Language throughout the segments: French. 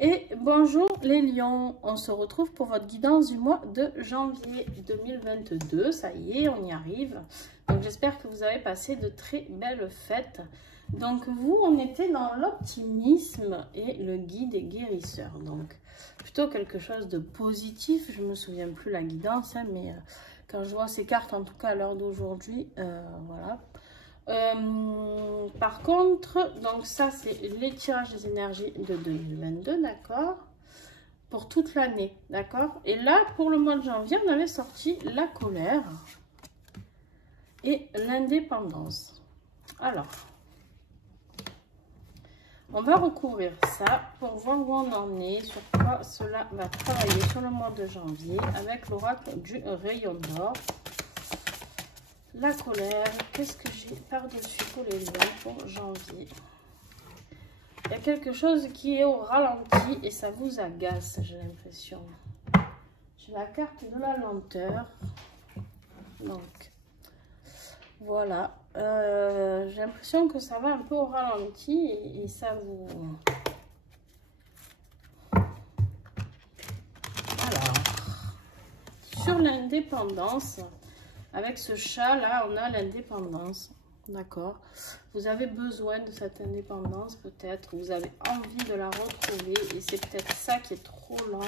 Et bonjour les lions, on se retrouve pour votre guidance du mois de janvier 2022. Ça y est, on y arrive. Donc j'espère que vous avez passé de très belles fêtes. Donc vous, on était dans l'optimisme et le guide est guérisseur. Donc plutôt quelque chose de positif. Je me souviens plus la guidance, hein, mais quand je vois ces cartes, en tout cas à l'heure d'aujourd'hui, voilà. Par contre, donc ça c'est les tirages des énergies de 2022, d'accord, pour toute l'année, d'accord. Et là pour le mois de janvier on avait sorti la colère et l'indépendance. Alors on va recouvrir ça pour voir où on en est, sur quoi cela va travailler sur le mois de janvier avec l'oracle du rayon d'or. La colère, qu'est-ce que j'ai par-dessus pour les lions pour janvier? Il y a quelque chose qui est au ralenti et ça vous agace, j'ai l'impression. J'ai la carte de la lenteur. Donc, voilà. J'ai l'impression que ça va un peu au ralenti et ça vous... Alors, sur l'indépendance... Avec ce chat là, on a l'indépendance, d'accord. Vous avez besoin de cette indépendance peut-être, vous avez envie de la retrouver et c'est peut-être ça qui est trop lent.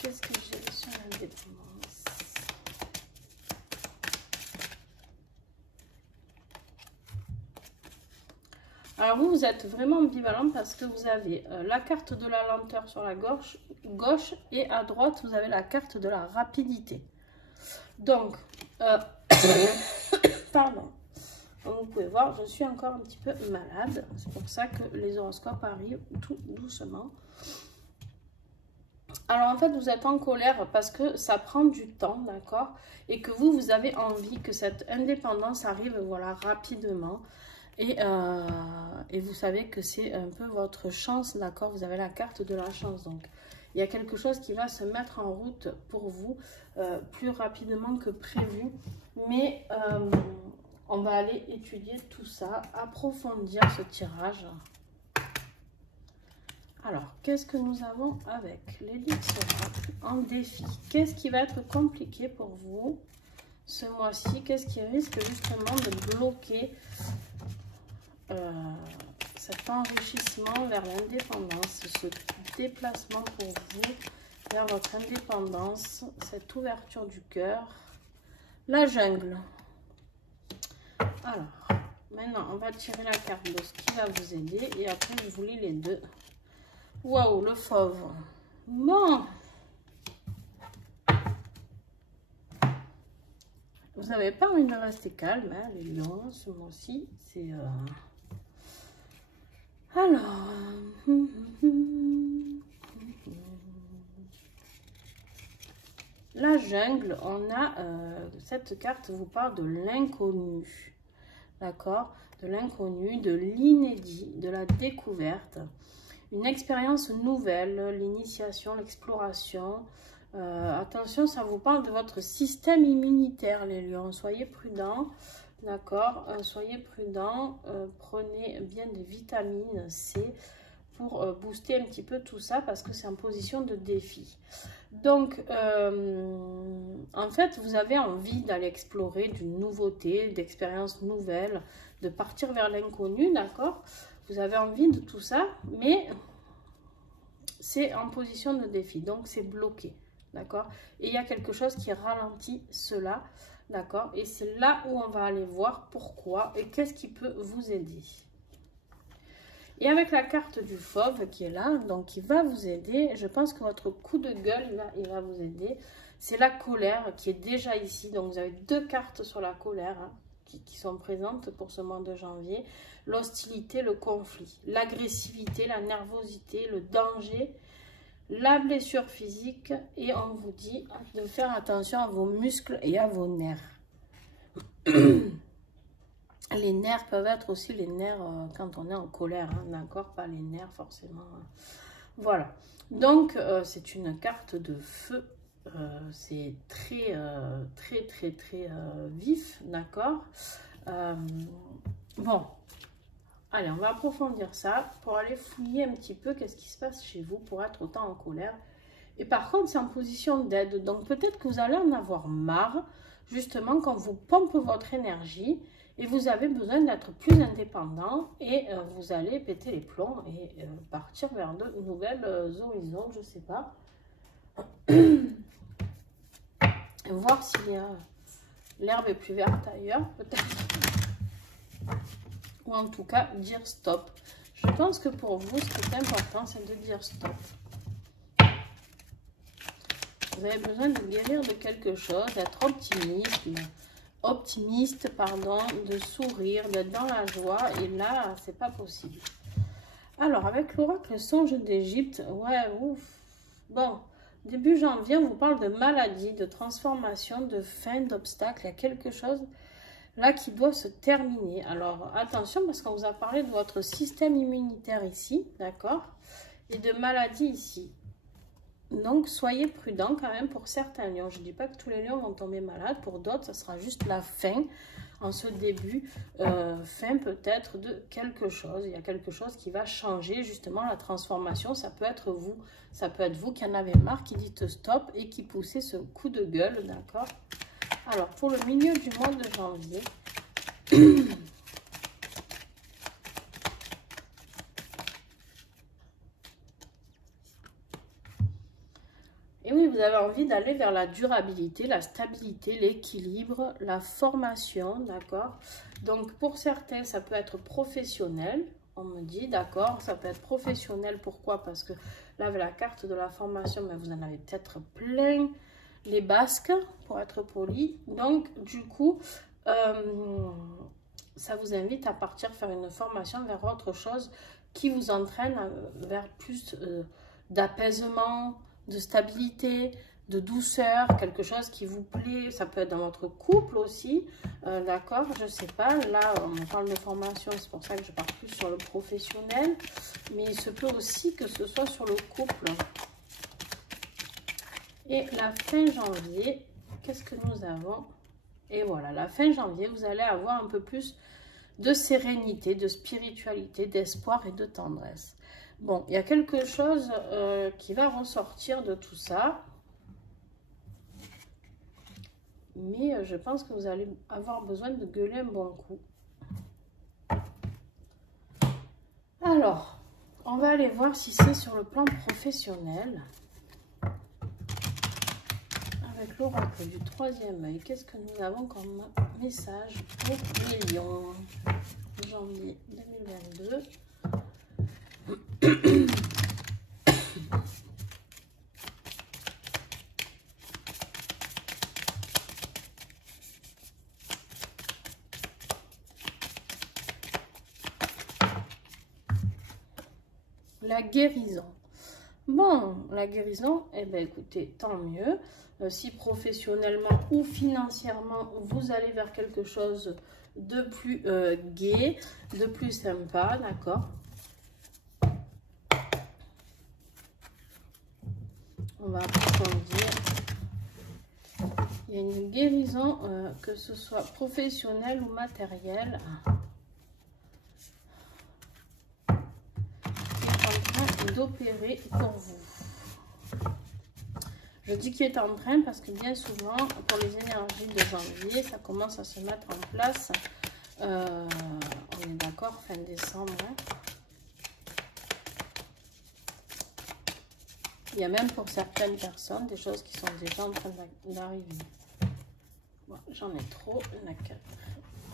Qu'est-ce que j'ai sur l'indépendance? Alors vous êtes vraiment ambivalent parce que vous avez la carte de la lenteur sur la gauche et à droite vous avez la carte de la rapidité. Donc, pardon, comme vous pouvez voir, je suis encore un petit peu malade. C'est pour ça que les horoscopes arrivent tout doucement. Alors en fait vous êtes en colère parce que ça prend du temps, d'accord, et que vous avez envie que cette indépendance arrive, voilà, rapidement. Et vous savez que c'est un peu votre chance, d'accord. Vous avez la carte de la chance, donc il y a quelque chose qui va se mettre en route pour vous plus rapidement que prévu. Mais on va aller étudier tout ça, approfondir ce tirage. Alors, qu'est-ce que nous avons avec l'élixir en défi? Qu'est-ce qui va être compliqué pour vous ce mois-ci? Qu'est-ce qui risque justement de bloquer cet enrichissement vers l'indépendance, ce déplacement pour vous vers votre indépendance, cette ouverture du cœur? La jungle. Alors, maintenant, on va tirer la carte de ce qui va vous aider et après, je vous lis les deux. Waouh, le fauve. Bon. Vous n'avez pas envie de rester calme, hein, les lions, ce mois-ci. C'est... Alors, la jungle, on a cette carte vous parle de l'inconnu, d'accord, de l'inconnu, de l'inédit, de la découverte, une expérience nouvelle, l'initiation, l'exploration. Attention, ça vous parle de votre système immunitaire, les lions. Soyez prudents. D'accord, soyez prudents, prenez bien des vitamines C pour booster un petit peu tout ça parce que c'est en position de défi. Donc, en fait, vous avez envie d'aller explorer d'une nouveauté, d'expériences nouvelles, de partir vers l'inconnu, d'accord? Vous avez envie de tout ça, mais c'est en position de défi, donc c'est bloqué, d'accord? Et il y a quelque chose qui ralentit cela. D'accord, et c'est là où on va aller voir pourquoi et qu'est-ce qui peut vous aider. Et avec la carte du fauve qui est là, donc qui va vous aider, je pense que votre coup de gueule, là, il va vous aider. C'est la colère qui est déjà ici. Donc vous avez deux cartes sur la colère hein, qui sont présentes pour ce mois de janvier. L'hostilité, le conflit, l'agressivité, la nervosité, le danger, la blessure physique, et on vous dit de faire attention à vos muscles et à vos nerfs. Les nerfs peuvent être aussi les nerfs quand on est en colère, hein, d'accord, pas les nerfs forcément. Voilà, donc c'est une carte de feu, c'est très vif, d'accord. Bon, Allez, on va approfondir ça pour aller fouiller un petit peu qu'est-ce qui se passe chez vous pour être autant en colère. Et par contre, c'est en position d'aide. Donc, peut-être que vous allez en avoir marre, justement, quand vous pompe votre énergie et vous avez besoin d'être plus indépendant et vous allez péter les plombs et partir vers de nouvelles horizons, je ne sais pas. Voir si l'herbe est plus verte ailleurs, peut-être. Ou en tout cas, dire stop. Je pense que pour vous, ce qui est important, c'est de dire stop. Vous avez besoin de guérir de quelque chose, d'être optimiste, pardon, de sourire, d'être dans la joie. Et là, c'est pas possible. Alors, avec l'oracle songe d'Égypte, ouais, ouf. Bon, début janvier, on vous parle de maladie, de transformation, de fin, d'obstacle. Il y a quelque chose là qui doit se terminer. Alors, attention, parce qu'on vous a parlé de votre système immunitaire ici, d'accord? Et de maladie ici. Donc, soyez prudents quand même pour certains lions. Je ne dis pas que tous les lions vont tomber malades. Pour d'autres, ça sera juste la fin, en ce début, fin peut-être de quelque chose. Il y a quelque chose qui va changer, justement, la transformation. Ça peut être vous. Ça peut être vous qui en avez marre, qui dites stop et qui poussez ce coup de gueule, d'accord? Alors, pour le milieu du mois de janvier... Et oui, vous avez envie d'aller vers la durabilité, la stabilité, l'équilibre, la formation, d'accord? Donc, pour certains, ça peut être professionnel, on me dit, d'accord? Ça peut être professionnel, pourquoi? Parce que là, avec la carte de la formation, mais vous en avez peut-être plein les basques, pour être poli. Donc, du coup, ça vous invite à partir faire une formation vers autre chose qui vous entraîne vers plus d'apaisement, de stabilité, de douceur, quelque chose qui vous plaît. Ça peut être dans votre couple aussi, d'accord? Je sais pas, là on parle de formation, c'est pour ça que je parle plus sur le professionnel, mais il se peut aussi que ce soit sur le couple. Et la fin janvier, qu'est-ce que nous avons? Et voilà, la fin janvier, vous allez avoir un peu plus de sérénité, de spiritualité, d'espoir et de tendresse. Bon, il y a quelque chose qui va ressortir de tout ça. Mais je pense que vous allez avoir besoin de gueuler un bon coup. Alors, on va aller voir si c'est sur le plan professionnel. Avec l'oracle du troisième œil, qu'est-ce que nous avons comme message pour les lions? Janvier 2022. La guérison. Bon, la guérison, eh bien écoutez, tant mieux. Si professionnellement ou financièrement, vous allez vers quelque chose de plus gai, de plus sympa, d'accord? On va approfondir. Il y a une guérison, que ce soit professionnelle ou matérielle, d'opérer pour vous. Je dis qu'il est en train parce que bien souvent, pour les énergies de janvier, ça commence à se mettre en place. On est d'accord, fin décembre. Hein. Il y a même pour certaines personnes des choses qui sont déjà en train d'arriver. Bon, j'en ai trop, il y en a 4.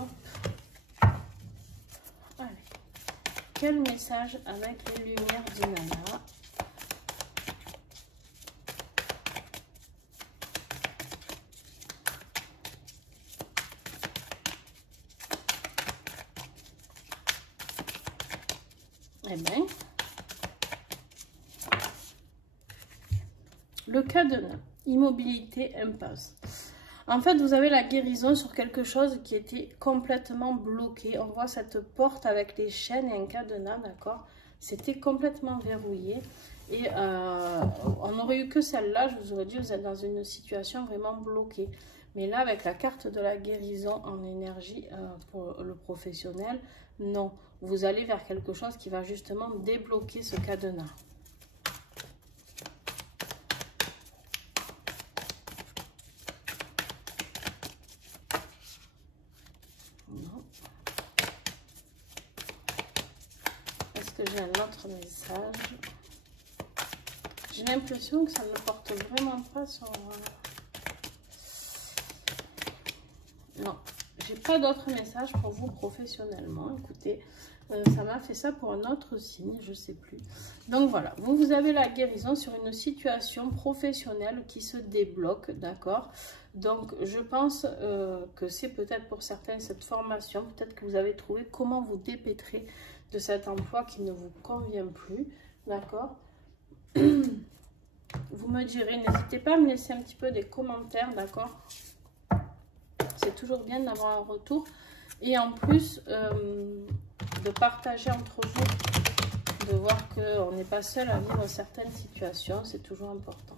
Hop. Allez. Quel message avec les lumières d'Inanna? Eh bien, le cadenas, immobilité, impasse. En fait, vous avez la guérison sur quelque chose qui était complètement bloqué. On voit cette porte avec les chaînes et un cadenas, d'accord? C'était complètement verrouillé. Et on n'aurait eu que celle-là, je vous aurais dit, vous êtes dans une situation vraiment bloquée. Mais là, avec la carte de la guérison en énergie pour le professionnel, Non, vous allez vers quelque chose qui va justement débloquer ce cadenas. Non. Est-ce que j'ai un autre message? J'ai l'impression que ça ne porte vraiment pas sur... Non, j'ai pas d'autres messages pour vous professionnellement. Écoutez, ça m'a fait ça pour un autre signe, je sais plus. Donc voilà, vous avez la guérison sur une situation professionnelle qui se débloque, d'accord? Donc je pense que c'est peut-être pour certains cette formation, peut-être que vous avez trouvé comment vous dépêtrer de cet emploi qui ne vous convient plus, d'accord? Vous me direz, n'hésitez pas à me laisser un petit peu des commentaires, d'accord? C'est toujours bien d'avoir un retour. Et en plus, de partager entre vous, de voir qu'on n'est pas seul à vivre certaines situations, c'est toujours important.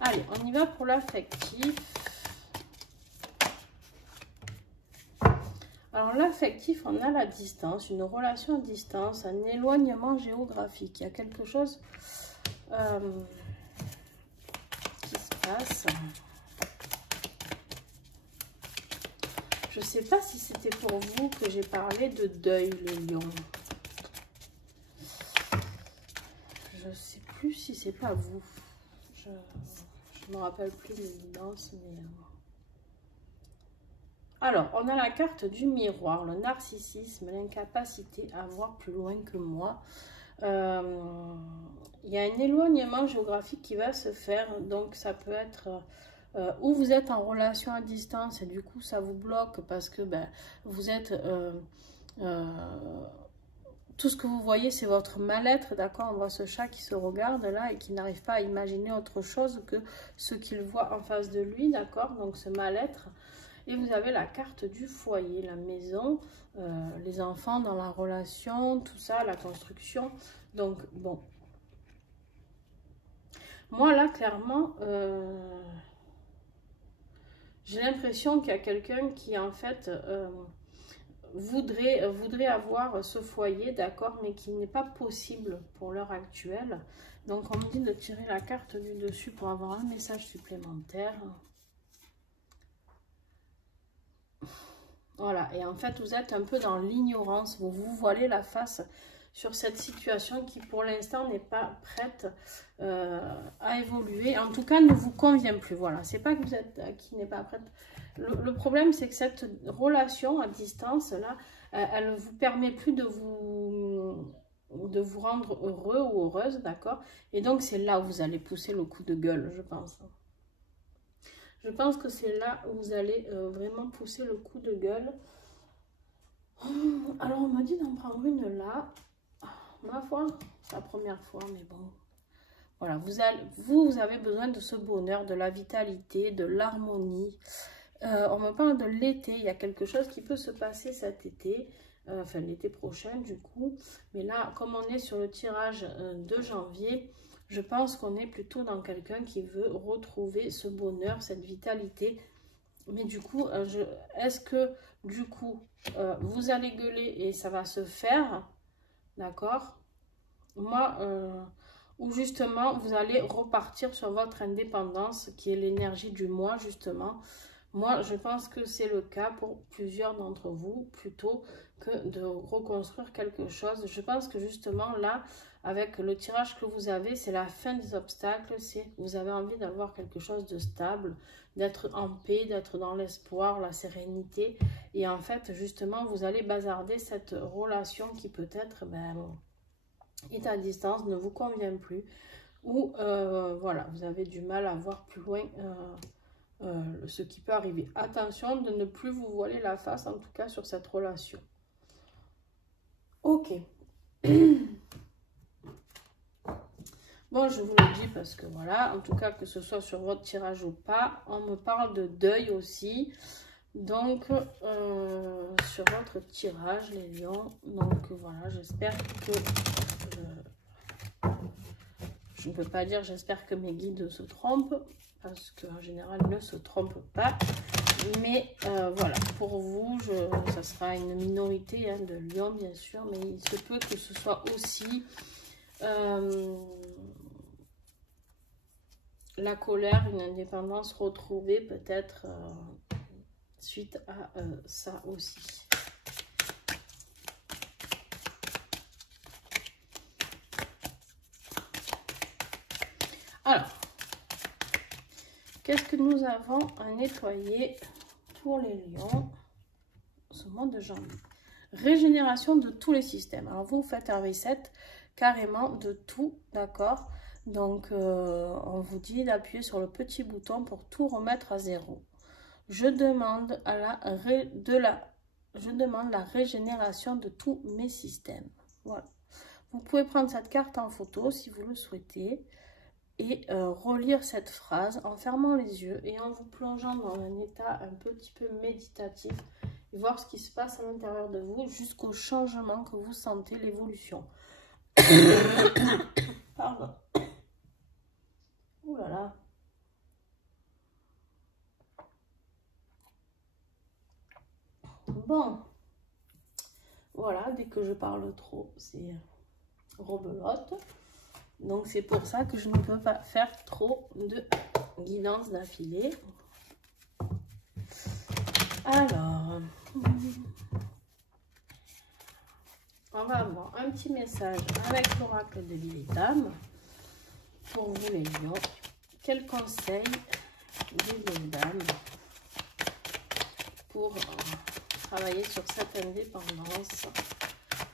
Allez, on y va pour l'affectif. Alors l'affectif, on a la distance, une relation à distance, un éloignement géographique. Il y a quelque chose qui se passe. Je ne sais pas si c'était pour vous que j'ai parlé de deuil, les lions. Je ne sais plus si c'est pas vous. Je ne me rappelle plus l'évidence, mais... Alors, on a la carte du miroir, le narcissisme, l'incapacité à voir plus loin que moi. Il y a un éloignement géographique qui va se faire, donc ça peut être où vous êtes en relation à distance et du coup ça vous bloque parce que vous êtes... tout ce que vous voyez, c'est votre mal-être, d'accord? On voit ce chat qui se regarde là et qui n'arrive pas à imaginer autre chose que ce qu'il voit en face de lui, d'accord? Donc ce mal-être. Et vous avez la carte du foyer, la maison, les enfants dans la relation, tout ça, la construction. Donc, bon. Moi, là, clairement, j'ai l'impression qu'il y a quelqu'un qui, en fait, voudrait avoir ce foyer, d'accord, mais qui n'est pas possible pour l'heure actuelle. Donc, on me dit de tirer la carte du dessus pour avoir un message supplémentaire. Voilà, et en fait, vous êtes un peu dans l'ignorance, vous vous voilez la face sur cette situation qui, pour l'instant, n'est pas prête à évoluer. En tout cas, ne vous convient plus. Voilà, c'est pas que vous êtes qui n'est pas prête. Le problème, c'est que cette relation à distance, là, elle ne vous permet plus de vous rendre heureux ou heureuse, d'accord? Et donc, c'est là où vous allez pousser le coup de gueule, je pense. Je pense que c'est là où vous allez vraiment pousser le coup de gueule. Alors, on m'a dit d'en prendre une là. Ma foi, c'est la première fois, mais bon. Voilà, vous avez besoin de ce bonheur, de la vitalité, de l'harmonie. On me parle de l'été. Il y a quelque chose qui peut se passer cet été. Enfin, l'été prochain, du coup. Mais là, comme on est sur le tirage de janvier... Je pense qu'on est plutôt dans quelqu'un qui veut retrouver ce bonheur, cette vitalité. Mais du coup, est-ce que du coup, vous allez gueuler et ça va se faire, d'accord? Moi, ou justement, vous allez repartir sur votre indépendance, qui est l'énergie du moi, justement. Moi, je pense que c'est le cas pour plusieurs d'entre vous, plutôt que de reconstruire quelque chose. Je pense que justement, là, avec le tirage que vous avez, c'est la fin des obstacles. Vous avez envie d'avoir quelque chose de stable, d'être en paix, d'être dans l'espoir, la sérénité. Et en fait, justement, vous allez bazarder cette relation qui peut-être est à distance, ne vous convient plus. Ou, voilà, vous avez du mal à voir plus loin ce qui peut arriver. Attention de ne plus vous voiler la face, en tout cas sur cette relation. Ok. Bon, je vous le dis parce que voilà, en tout cas, que ce soit sur votre tirage ou pas, on me parle de deuil aussi. Donc, sur votre tirage, les lions. Donc, voilà, j'espère que... je ne peux pas dire j'espère que mes guides se trompent, parce qu'en général, ils ne se trompent pas. Mais voilà, pour vous, ça sera une minorité hein, de lions, bien sûr, mais il se peut que ce soit aussi la colère, une indépendance retrouvée, peut-être suite à ça aussi. Alors, qu'est-ce que nous avons à nettoyer pour les lions ce mois de janvier? Régénération de tous les systèmes. Alors, vous faites un reset carrément de tout, d'accord? Donc, on vous dit d'appuyer sur le petit bouton pour tout remettre à zéro. Je demande la régénération de tous mes systèmes. Voilà. Vous pouvez prendre cette carte en photo si vous le souhaitez et relire cette phrase en fermant les yeux et en vous plongeant dans un état un petit peu méditatif et voir ce qui se passe à l'intérieur de vous jusqu'au changement que vous sentez, l'évolution. Pardon. Ouh là là. Bon. Voilà, dès que je parle trop, c'est rebelote. Donc c'est pour ça que je ne peux pas faire trop de guidance d'affilée. Alors, on va avoir un petit message avec l'oracle de Lilith-Dame pour vous les lions. Quel conseil de Lilith-Dame pour travailler sur cette indépendance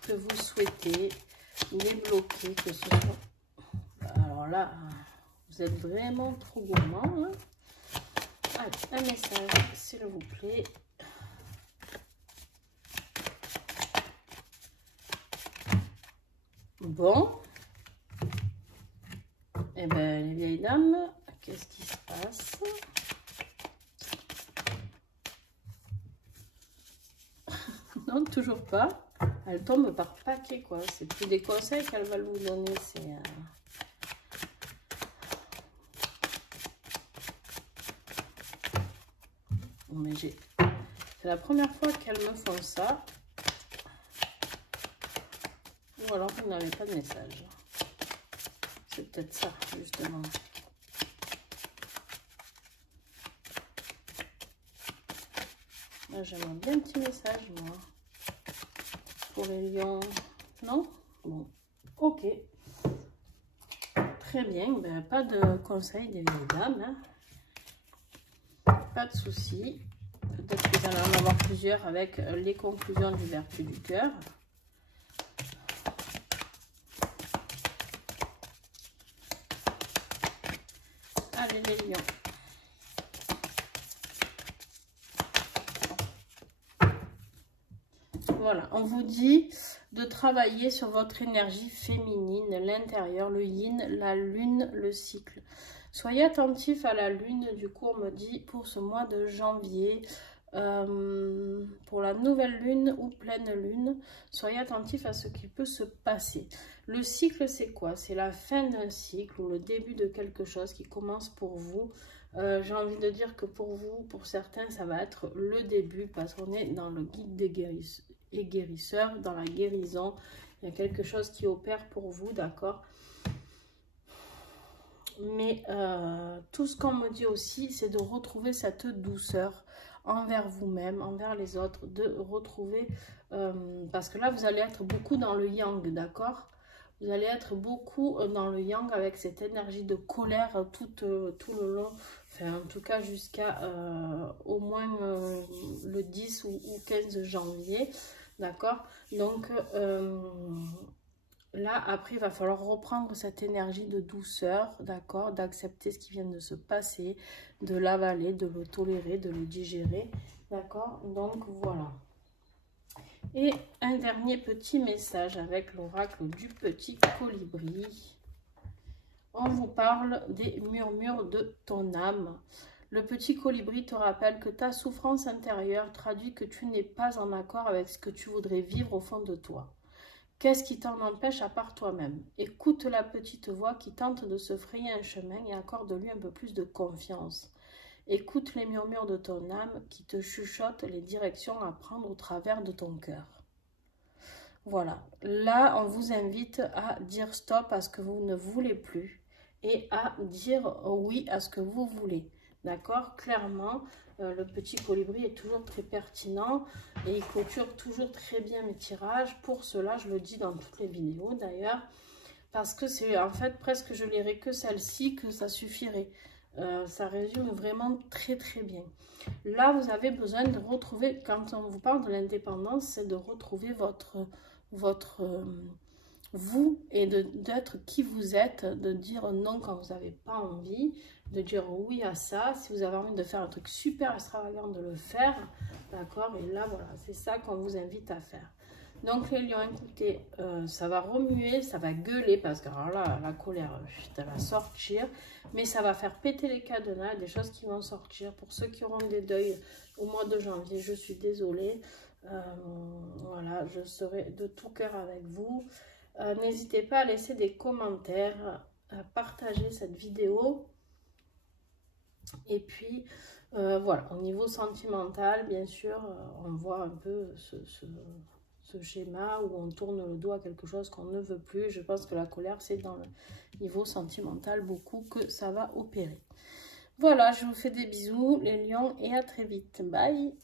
que vous souhaitez débloquer, que ce soit... Alors là, vous êtes vraiment trop gourmand. Hein? Allez, un message, s'il vous plaît. Bon. Eh bien, les vieilles dames, qu'est-ce qui se passe? Non, toujours pas. Elle tombe par paquet, quoi. C'est plus des conseils qu'elle va vous donner, c'est... Mais c'est la première fois qu'elles me font ça. Ou alors vous n'avez pas de message. C'est peut-être ça, justement. J'aimerais bien un petit message, moi. Pour les lions. Non? Bon. Ok. Très bien. Ben, pas de conseil des vieilles dames. Hein. Pas de souci. Peut-être que vous allez en avoir plusieurs avec les conclusions du Vertu du cœur. Allez les lions. Voilà, on vous dit de travailler sur votre énergie féminine, l'intérieur, le yin, la lune, le cycle. Soyez attentif à la lune, du coup on me dit pour ce mois de janvier, pour la nouvelle lune ou pleine lune, soyez attentif à ce qui peut se passer. Le cycle c'est quoi? C'est la fin d'un cycle ou le début de quelque chose qui commence pour vous. J'ai envie de dire que pour vous, pour certains, ça va être le début parce qu'on est dans le guide des guérisseurs, dans la guérison. Il y a quelque chose qui opère pour vous, d'accord? Mais tout ce qu'on me dit aussi, c'est de retrouver cette douceur envers vous-même, envers les autres, de retrouver, parce que là, vous allez être beaucoup dans le yang, d'accord? Vous allez être beaucoup dans le yang avec cette énergie de colère tout le long, enfin en tout cas jusqu'à au moins le 10 ou 15 janvier, d'accord? Donc là, après, il va falloir reprendre cette énergie de douceur, d'accord? D'accepter ce qui vient de se passer, de l'avaler, de le tolérer, de le digérer, d'accord? Donc voilà. Et un dernier petit message avec l'oracle du petit colibri. On vous parle des murmures de ton âme. Le petit colibri te rappelle que ta souffrance intérieure traduit que tu n'es pas en accord avec ce que tu voudrais vivre au fond de toi. Qu'est-ce qui t'en empêche à part toi-même? Écoute la petite voix qui tente de se frayer un chemin et accorde-lui un peu plus de confiance. Écoute les murmures de ton âme qui te chuchotent les directions à prendre au travers de ton cœur. Voilà, là on vous invite à dire stop à ce que vous ne voulez plus et à dire oui à ce que vous voulez. D'accord? Clairement, le petit colibri est toujours très pertinent et il clôture toujours très bien mes tirages. Pour cela, je le dis dans toutes les vidéos d'ailleurs, parce que c'est en fait presque je lirai que celle-ci que ça suffirait. Ça résume vraiment très très bien. Là, vous avez besoin de retrouver, quand on vous parle de l'indépendance, c'est de retrouver votre vous et d'être qui vous êtes, de dire non quand vous n'avez pas envie, de dire oui à ça. Si vous avez envie de faire un truc super extravagant, de le faire, d'accord? Et là, voilà, c'est ça qu'on vous invite à faire. Donc les lions, écoutez, ça va remuer, ça va gueuler, parce que alors là, la colère, elle va sortir, mais ça va faire péter les cadenas, des choses qui vont sortir. Pour ceux qui auront des deuils au mois de janvier, je suis désolée. Voilà, je serai de tout cœur avec vous. N'hésitez pas à laisser des commentaires, à partager cette vidéo. Et puis, voilà, au niveau sentimental, bien sûr, on voit un peu ce schéma où on tourne le dos à quelque chose qu'on ne veut plus. Je pense que la colère, c'est dans le niveau sentimental beaucoup que ça va opérer. Voilà, je vous fais des bisous, les lions, et à très vite. Bye!